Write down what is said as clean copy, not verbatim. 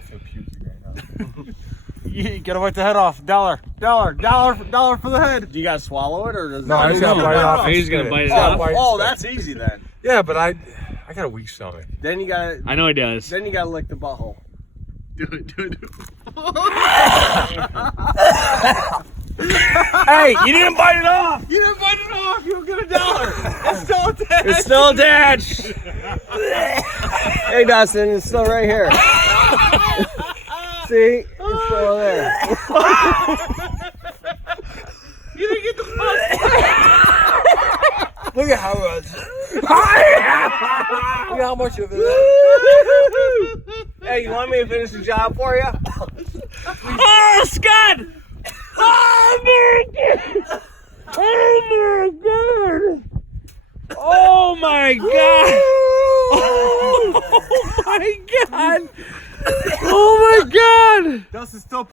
I feel puking right now. You gotta wipe the head off. $1 for the head. Do you guys swallow it or does No, I just gotta bite it off. He's gonna bite it off. Oh, that's easy then. Yeah, but I got a weak stomach. Then you gotta. I know he does. Then you gotta lick the butthole. Do it. Hey, you didn't bite it off. You didn't bite it off. You'll get $1. It's still attached. It's still attached. Hey, Dustin, it's still right here. See, it's still there. You didn't get the Look at how much. Look at how much of it. Hey, you want me to finish the job for you? Oh, Scott! Oh my god! Oh my god! Oh my god! Dustin's still